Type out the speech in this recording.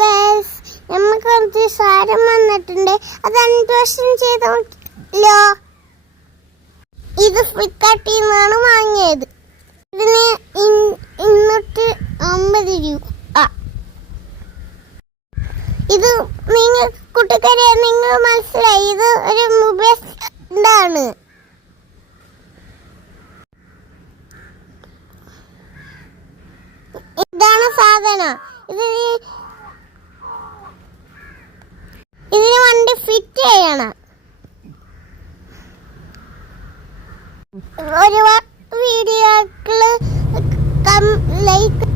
Guys, നമുക്ക് കുറച്ച് സാധനം വന്നിട്ടുണ്ട്. അത് അൺബോക്സിങ് ചെയ്തല്ലോ. ഇത് ഫ്ലിപ്കാർട്ടിൽ നിന്നാണ് വാങ്ങിയത്. ഇതിന് 250 രൂപ. ഇത് നിങ്ങൾ കൂട്ടുകാരെ, നിങ്ങൾ മനസ്സിലായി, ഇത് ഒരു മൊബൈൽ സ്റ്റാൻഡാണ്. ഇതാണ് സാധനം. ഇതിന് വണ്ടി ഫിറ്റ് ചെയ്യണം. ഒരുപാട് വീഡിയോകള് ലൈക്ക്